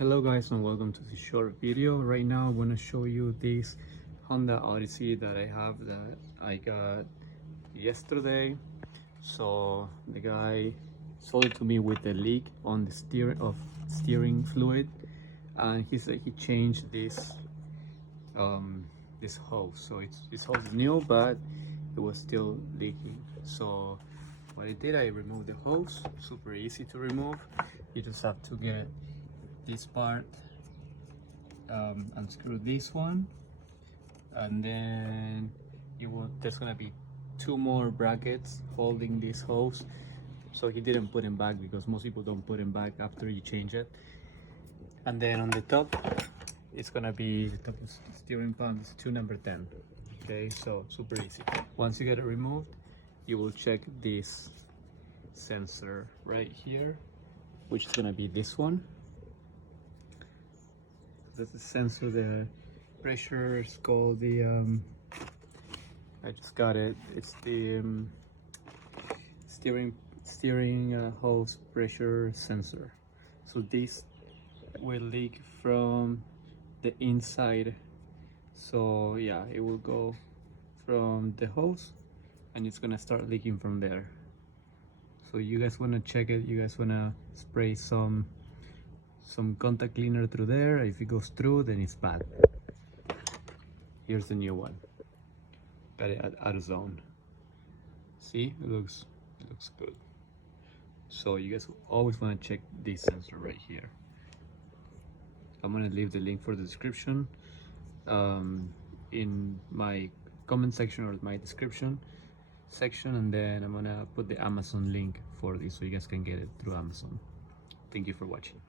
Hello guys, and welcome to this short video. Right now I'm going to show you this Honda Odyssey that I have that I got yesterday. So the guy sold it to me with a leak on the steering fluid, and he said he changed this hose. So this hose is new, but it was still leaking. So what I did, I removed the hose. Super easy to remove. You just have to get this part, unscrew this one, and then there's gonna be two more brackets holding this hose. So he didn't put them back because most people don't put them back after you change it. And then on the top, it's gonna be the top of the steering pump is tube number 10. Okay, so super easy. Once you get it removed, you will check this sensor right here, which is gonna be this one. That's the sensor. The pressure is called the I just got it. It's the steering hose pressure sensor. So this will leak from the inside. So yeah, it will go from the hose and it's gonna start leaking from there. So you guys want to check it. You guys want to spray some contact cleaner through there. If it goes through, then it's bad. Here's the new one. Got it at AutoZone. See, it looks good. So you guys always want to check this sensor right here. I'm gonna leave the link for the description in my comment section or my description section, and then I'm gonna put the Amazon link for this so you guys can get it through Amazon. Thank you for watching.